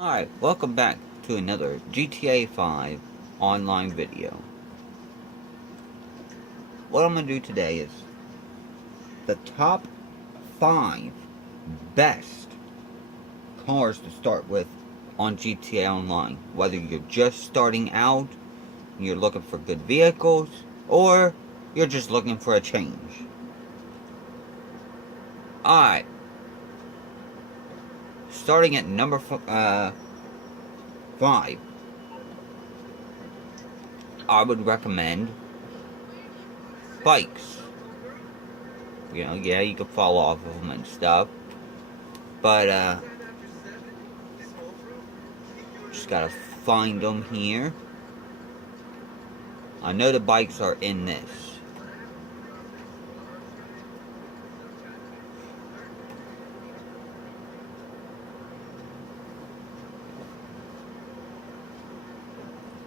Alright, welcome back to another GTA 5 online video. What I'm going to do today is the top 5 best cars to start with on GTA Online. Whether you're just starting out, you're looking for good vehicles, or you're just looking for a change. Alright. Starting at number 5, I would recommend bikes. You know, yeah, you can fall off of them and stuff, but just gotta find them here. I know the bikes are in this.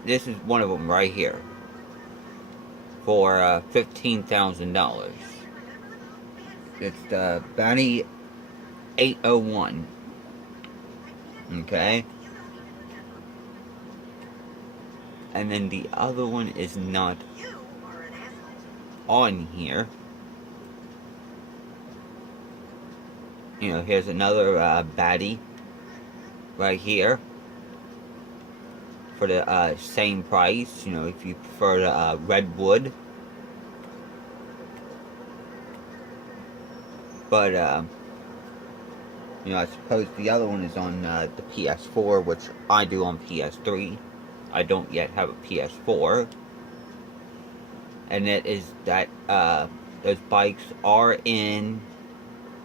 This is one of them right here for $15,000. It's the Batty 801. Okay. And then the other one is not on here. You know, here's another Batty right here for the same price. You know, if you prefer the redwood. But you know, I suppose the other one is on the PS4, which I do on PS3. I don't yet have a PS4. And it is that those bikes are in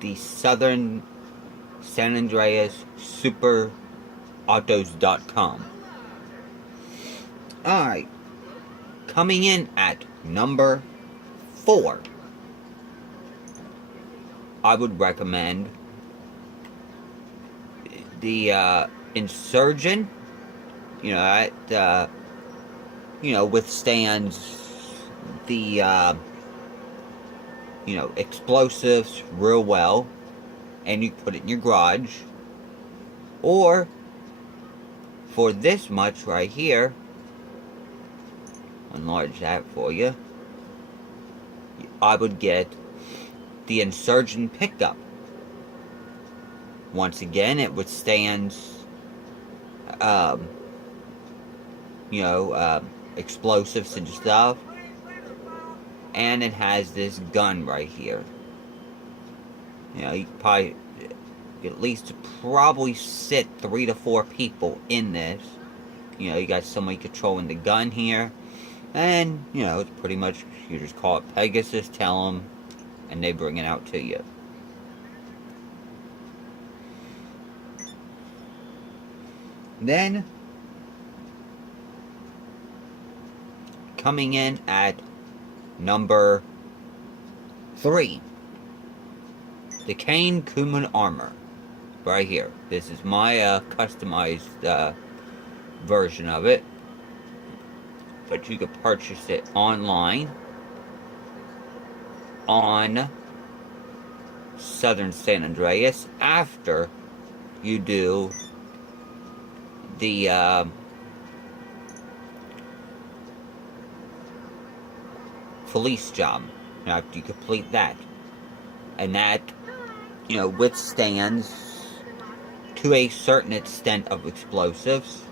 the Southern San Andreas superautos.com. Alright. Coming in at number 4, I would recommend the Insurgent. You know, that withstands the explosives real well, and you put it in your garage. Or for this much right here, enlarge that for you, I would get the Insurgent pickup. Once again, it withstands explosives and stuff, and it has this gun right here. You know, you could probably at least probably sit 3 to 4 people in this. You know, you got somebody controlling the gun here, and you know, it's pretty much, you just call it Pegasus, tell them, and they bring it out to you. Then, coming in at number 3, the Kane Kuman Armor, right here. This is my customized version of it, but you can purchase it online on Southern San Andreas after you do the police job. After you complete that, and that, you know, withstands to a certain extent of explosives.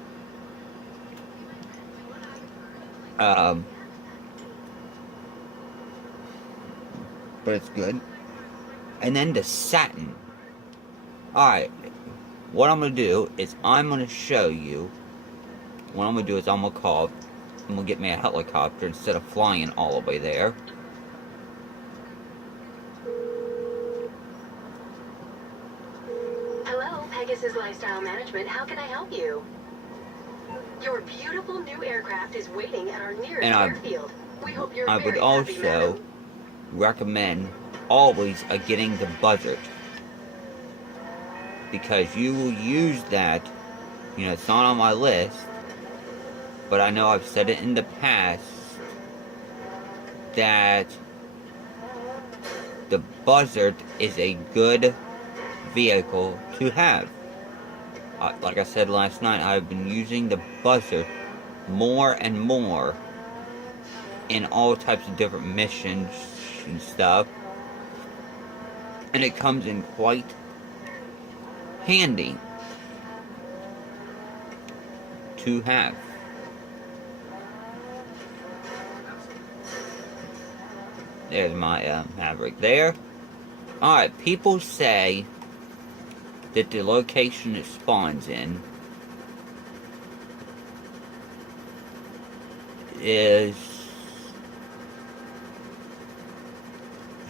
But it's good. And then the satin. Alright, what I'm going to do is I'm going to show you. What I'm going to do is I'm going to get me a helicopter instead of flying all the way there. Hello, Pegasus Lifestyle Management. How can I help you? Your beautiful new aircraft is waiting at our nearest airfield. We hope you're I would very also happy, madam. recommend always getting the buzzard, because you will use that. You know, it's not on my list, but I know I've said it in the past that the buzzard is a good vehicle to have. like I said last night, I've been using the buzzer more and more in all types of different missions and stuff. And it comes in quite handy to have. There's my Maverick there. Alright, people say that the location it spawns in is...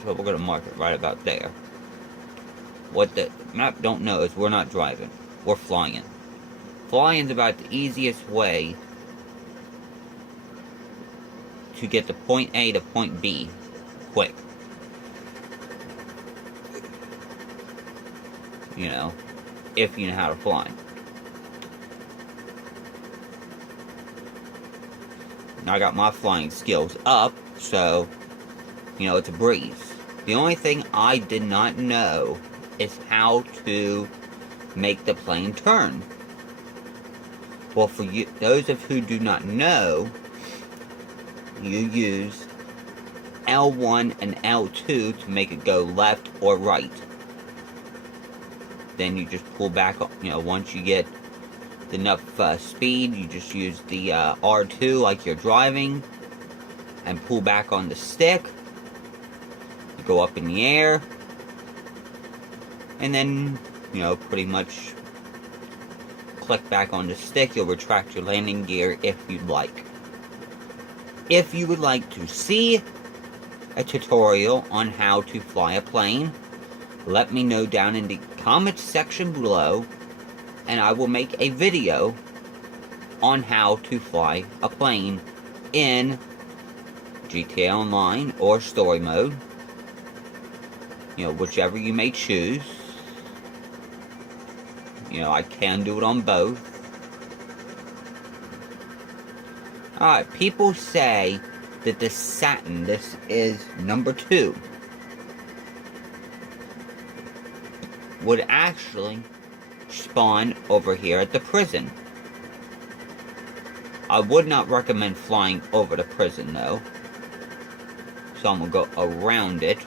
So we're going to mark it right about there. What the map don't know is we're not driving. We're flying. Flying is about the easiest way to get to point A to point B quick. You know, if you know how to fly. Now I got my flying skills up, so, you know, it's a breeze. The only thing I did not know is how to make the plane turn. Well, for you, those of who do not know, you use L1 and L2 to make it go left or right. Then you just pull back, you know, once you get enough speed, you just use the R2 like you're driving and pull back on the stick. You go up in the air and then, you know, pretty much click back on the stick. You'll retract your landing gear if you'd like. If you would like to see a tutorial on how to fly a plane, let me know down in the comments section below, and I will make a video on how to fly a plane in GTA Online or Story Mode. You know, whichever you may choose. You know, I can do it on both. Alright, people say that the Saturn, this is number 2, would actually spawn over here at the prison. I would not recommend flying over the prison though. So I'm going to go around it.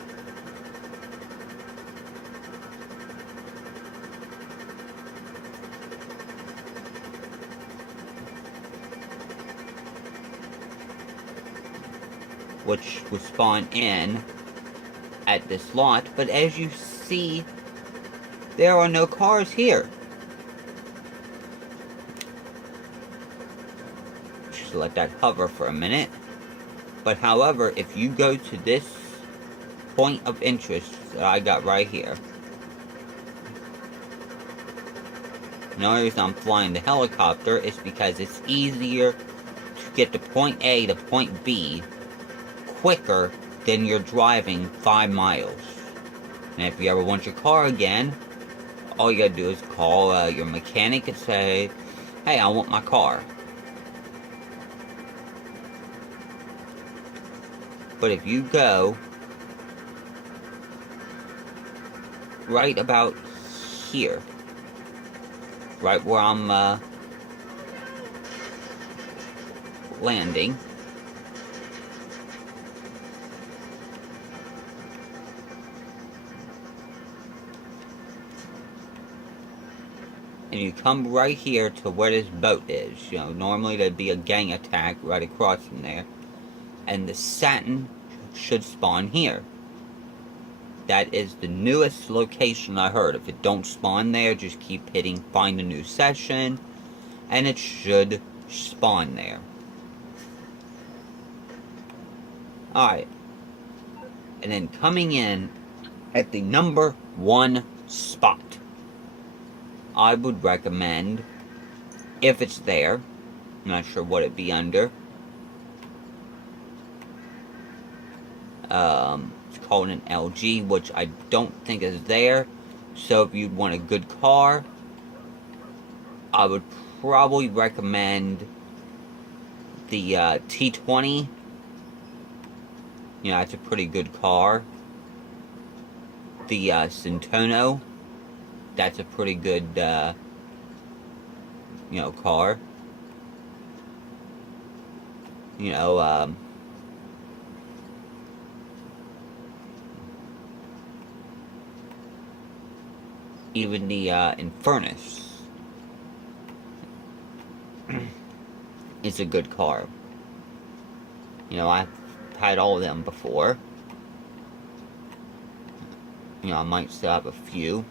Which would spawn in at this lot, but as you see, there are no cars here. Just let that hover for a minute. But however, if you go to this point of interest that I got right here, the only reason I'm flying the helicopter is because it's easier to get to point A to point B quicker than you're driving 5 miles. And if you ever want your car again, all you gotta do is call your mechanic and say, hey, I want my car. But if you go right about here, right where I'm landing, and you come right here to where this boat is. You know, normally there'd be a gang attack right across from there. And the Saturn should spawn here. That is the newest location I heard. If it don't spawn there, just keep hitting find a new session, and it should spawn there. Alright. And then coming in at the number 1 spot, I would recommend, if it's there, I'm not sure what it'd be under. It's called an LG, which I don't think is there. So if you'd want a good car, I would probably recommend the T20. You know, it's a pretty good car. The Centono, that's a pretty good car. You know, even the Infernus is a good car. I've had all of them before. I might still have a few.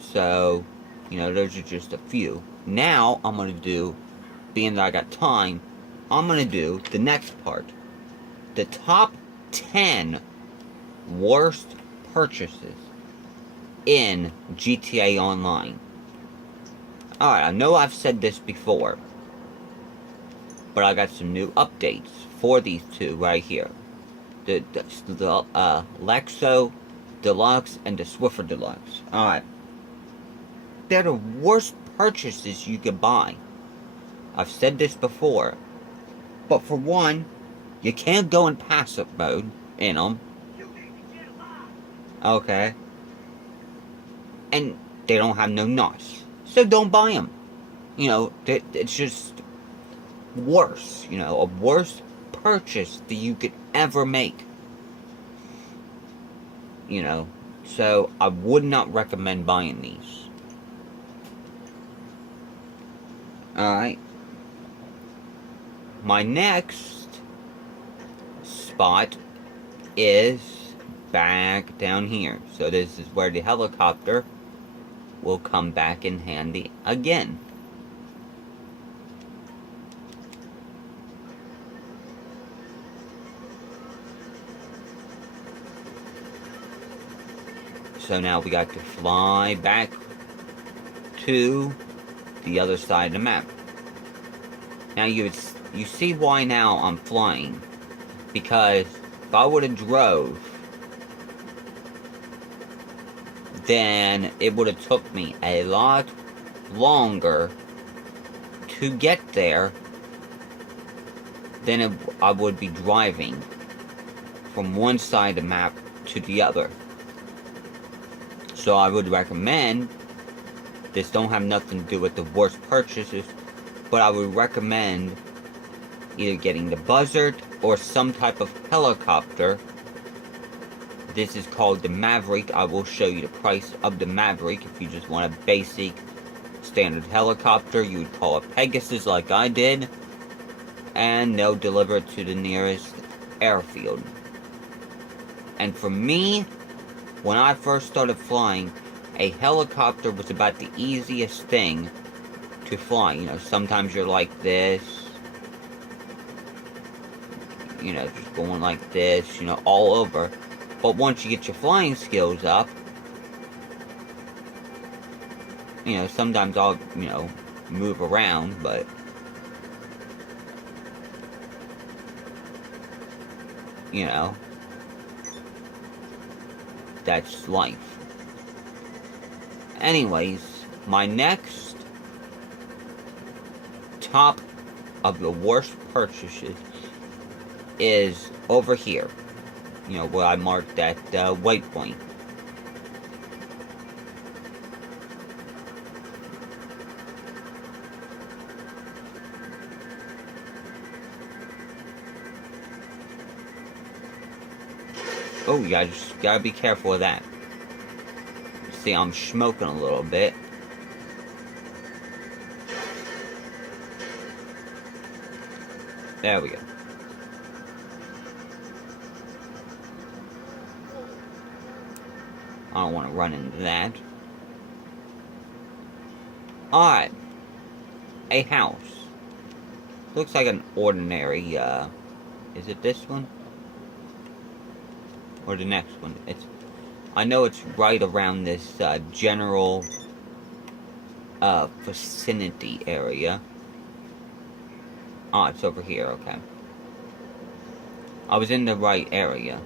So, those are just a few. Now, I'm going to do, being that I got time, I'm going to do the next part. The top 10 worst purchases in GTA Online. Alright, I know I've said this before, but I got some new updates for these two right here. The Lexo Deluxe and the Swiffer Deluxe. Alright. They're the worst purchases you could buy. I've said this before. But for one, you can't go in passive mode in them. Okay. And they don't have no NOS. So don't buy them. It's just worse. A worse purchase that you could ever make. So I would not recommend buying these. Alright. My next spot is back down here. So this is where the helicopter will come back in handy again. So now we got to fly back to the other side of the map. Now you see why now I'm flying. Because if I would have drove, then it would have took me a lot longer to get there than I would be driving from one side of the map to the other. So I would recommend, this don't have nothing to do with the worst purchases, but I would recommend either getting the Buzzard or some type of helicopter. This is called the Maverick. I will show you the price of the Maverick. If you just want a basic standard helicopter, you would call it Pegasus like I did, and they'll deliver it to the nearest airfield. And for me, when I first started flying, a helicopter was about the easiest thing to fly. Sometimes you're like this, just going like this, all over. But once you get your flying skills up, sometimes I'll, move around, but that's life. Anyways, my next top of the worst purchases is over here. Where I marked that waypoint. Oh, yeah, just gotta be careful of that. See, I'm smoking a little bit. There we go. I don't want to run into that. Alright. A house. Looks like an ordinary, is it this one? Or the next one? I know it's right around this, general, vicinity area. Ah, it's over here, okay. I was in the right area.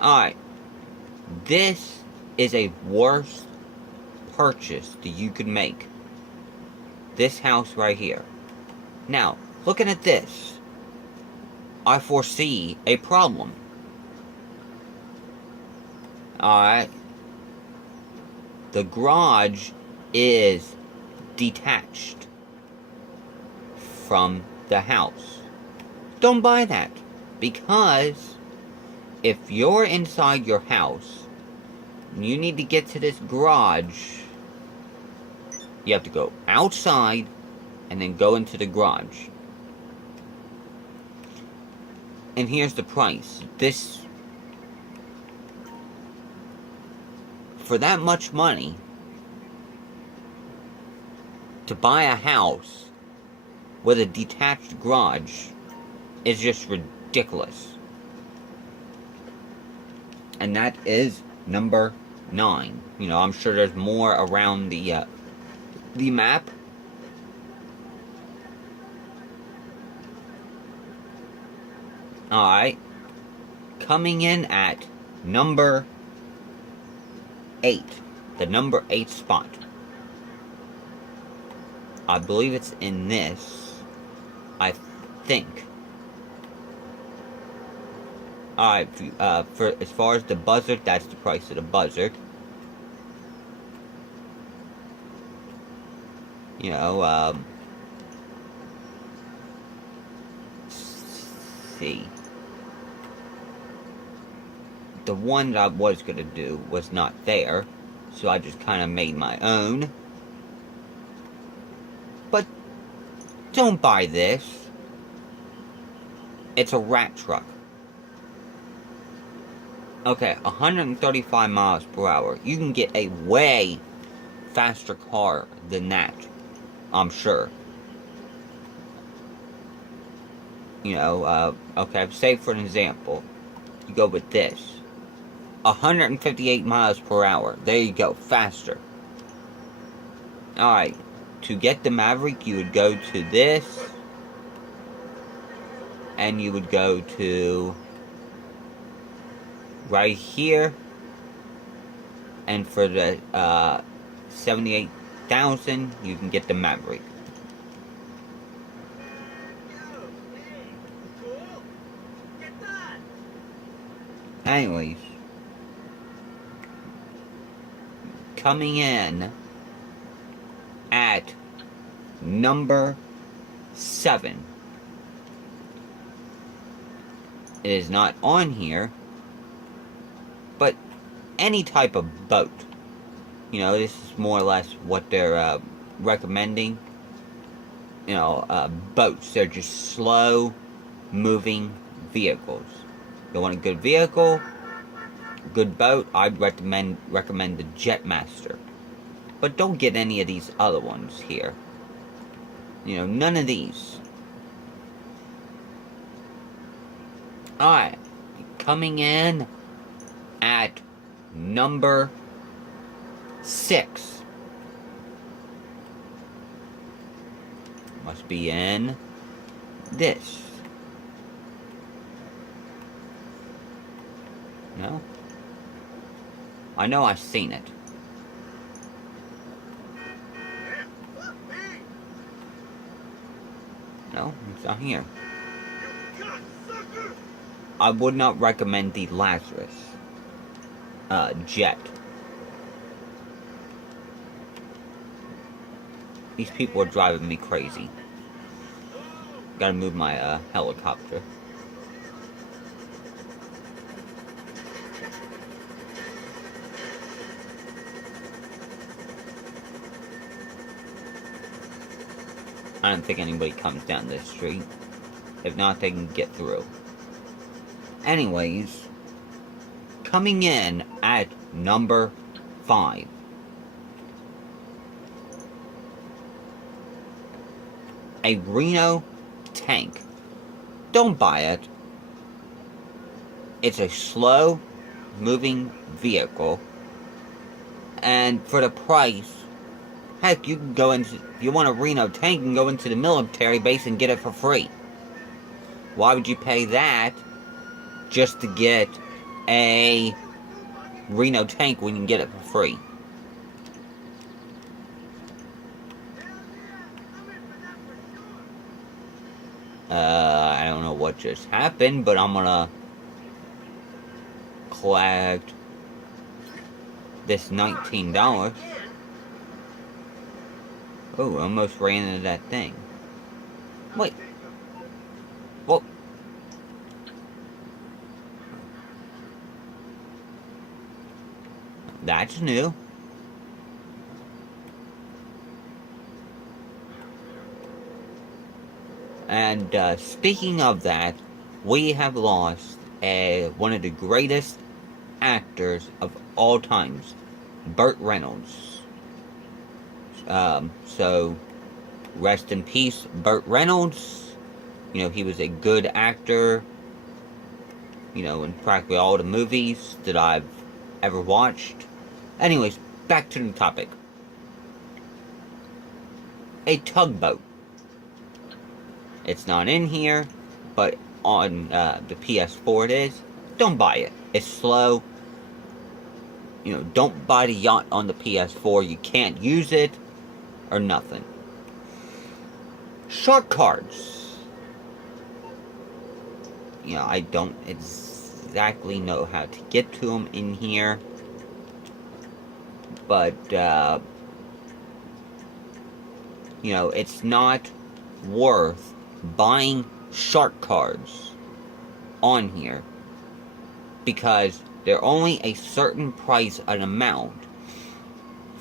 Alright. This is a worst purchase that you could make. This house right here. Now, looking at this, I foresee a problem. Alright. The garage is detached from the house. Don't buy that. Because if you're inside your house, you need to get to this garage, you have to go outside and then go into the garage. And here's the price. This, for that much money, to buy a house with a detached garage is just ridiculous. And that is number 9. You know, I'm sure there's more around the map. Alright. Coming in at number 8. The number 8 spot. I believe it's in this. I think. Alright, for as far as the buzzard, that's the price of the buzzard. You know, let's see. The one that I was gonna do was not there, so I just kind of made my own. But don't buy this. It's a rat truck. Okay, 135 miles per hour. You can get a way faster car than that, I'm sure. You know, okay, say for an example, you go with this. 158 miles per hour. There you go, faster. Alright, to get the Maverick, you would go to this. And you would go to right here, and for the 78,000 you can get the Maverick. Anyways, coming in at number 7. It is not on here, but any type of boat. You know, this is more or less what they're recommending. You know, boats. They're just slow moving vehicles. You want a good vehicle, good boat, I'd recommend the Jetmaster. But don't get any of these other ones here. You know, none of these. Alright, coming in at number 6. Must be in this. No? I know I've seen it. No, it's not here. I would not recommend the Lazarus jet. These people are driving me crazy. Gotta move my helicopter. I don't think anybody comes down this street. If not, they can get through. Anyways, coming in at number 5. A Reno tank. Don't buy it. It's a slow moving vehicle. And for the price, heck, you can go into, if you want a Reno tank, you can go into the military base and get it for free. Why would you pay that just to get a Reno tank when you can get it for free? I don't know what just happened, but I'm gonna collect this $19. Oh, almost ran into that thing. Wait. Well. That's new. And speaking of that, we have lost one of the greatest actors of all times, Burt Reynolds. So, rest in peace, Burt Reynolds. You know, he was a good actor, you know, in practically all the movies that I've ever watched. Anyways, back to the topic. A tugboat. It's not in here, but on the PS4 it is. Don't buy it. It's slow. You know, don't buy the yacht on the PS4. You can't use it or nothing. Shark cards. You know, I don't exactly know how to get to them in here. But, you know, it's not worth buying shark cards on here because they're only a certain price, an amount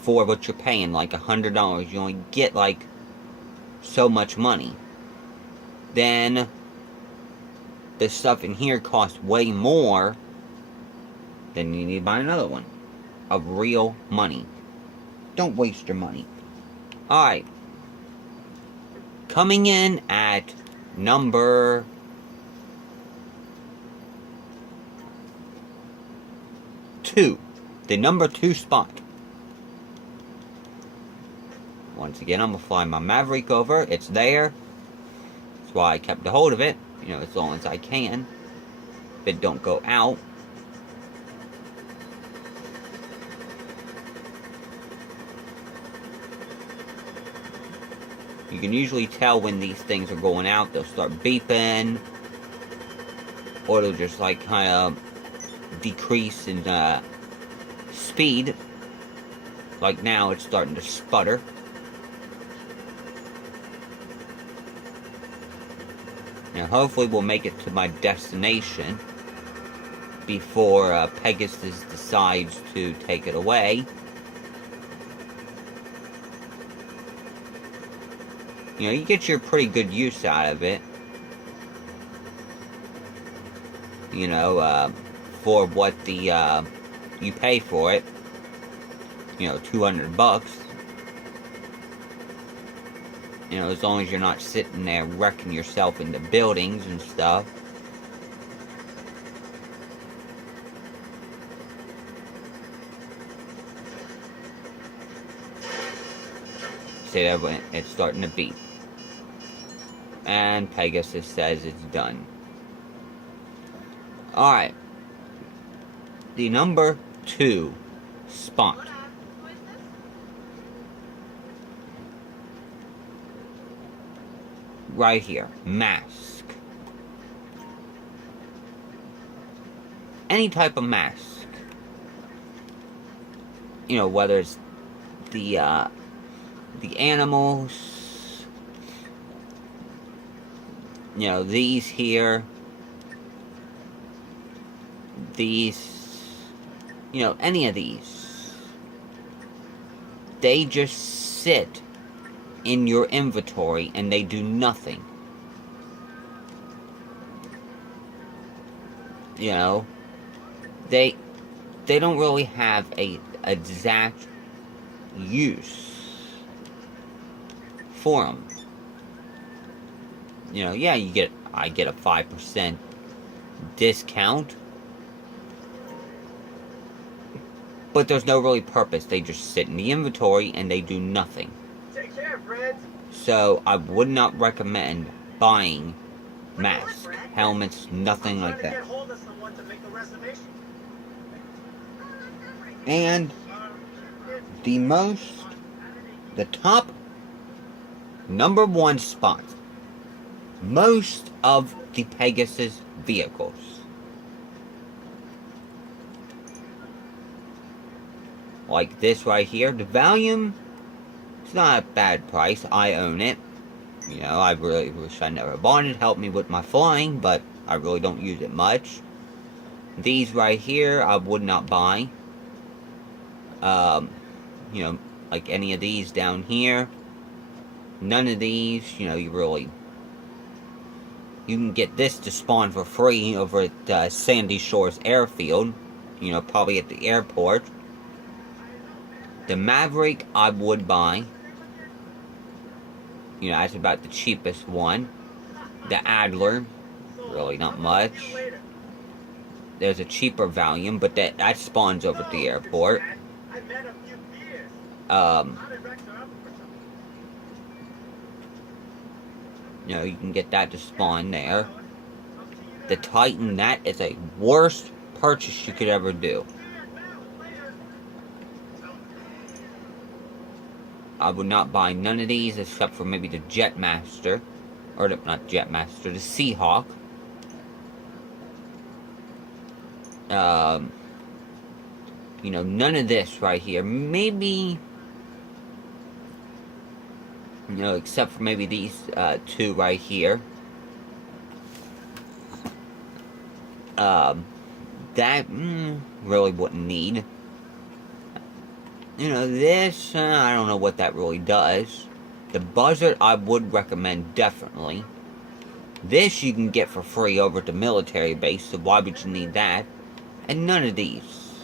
for what you're paying, like $100. You only get like so much money. Then the stuff in here costs way more. Then you need to buy another one of real money. Don't waste your money. Alright. Coming in at number 2. The number 2 spot. Once again, I'm going to fly my Maverick over. It's there. That's why I kept a hold of it. You know, as long as I can. If it don't go out. You can usually tell when these things are going out. They'll start beeping. Or they'll just like kind of decrease in speed. Like now it's starting to sputter. Now hopefully we'll make it to my destination before Pegasus decides to take it away. You know, you get your pretty good use out of it. You know, for what the, you pay for it. You know, $200. You know, as long as you're not sitting there wrecking yourself into buildings and stuff. See that when it's starting to beep. And Pegasus says it's done. Alright. The number 2 spot. Right here. Mask. Any type of mask. You know, whether it's the animals. You know, these here. These. You know, any of these. They just sit in your inventory and they do nothing. You know, they don't really have a exact use for them. You know, yeah, I get a 5% discount, but there's no really purpose. They just sit in the inventory and they do nothing. Take care, friends. So I would not recommend buying masks, helmets, nothing like that. And the top number 1 spot, most of the Pegasus vehicles Like this right here. The volume, it's not a bad price. I own it. You know, I really wish I never bought it. Helped me with my flying, but I really don't use it much. These right here, I would not buy. You know, like any of these down here. None of these, you know, you can get this to spawn for free over at Sandy Shores Airfield. You know, probably at the airport. The Maverick, I would buy. You know, that's about the cheapest one. The Adler, really not much. There's a cheaper volume, but that spawns over at the airport. You know, you can get that to spawn there. The Titan, that is a worst purchase you could ever do. I would not buy none of these except for maybe the Jetmaster. Or not Jetmaster, the Seahawk. You know, none of this right here. Maybe, you know, except for maybe these two right here. That really wouldn't need. You know, this, I don't know what that really does. The Buzzard, I would recommend definitely. This you can get for free over at the military base, so why would you need that? And none of these.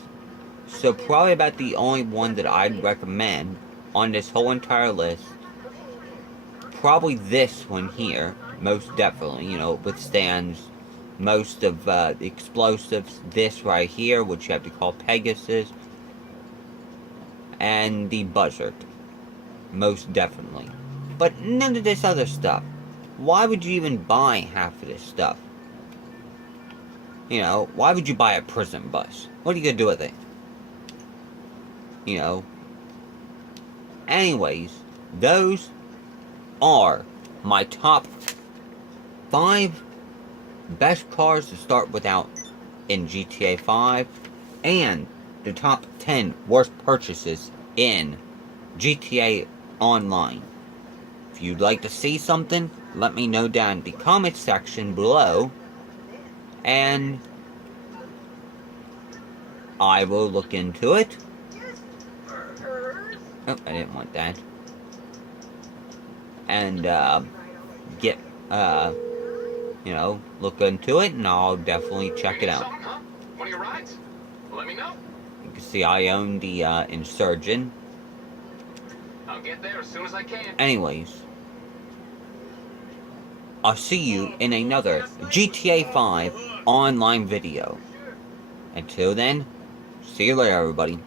So probably about the only one that I'd recommend on this whole entire list. Probably this one here, most definitely. You know, it withstands most of the explosives. This right here, which you have to call Pegasus. And the Buzzard. Most definitely. But none of this other stuff. Why would you even buy half of this stuff? You know, why would you buy a prison bus? What are you gonna do with it? You know. Anyways, those are my top 5 best cars to start without in GTA 5. And the top 10 worst purchases in GTA Online. If you'd like to see something, let me know down in the comment section below, and I will look into it. Oh, I didn't want that. And get you know, look into it, and I'll definitely check it out. One of your rides? Let me know. You can see I own the Insurgent. I'll get there as soon as I can. Anyways, I'll see you in another GTA 5 online video. Until then, see you later, everybody.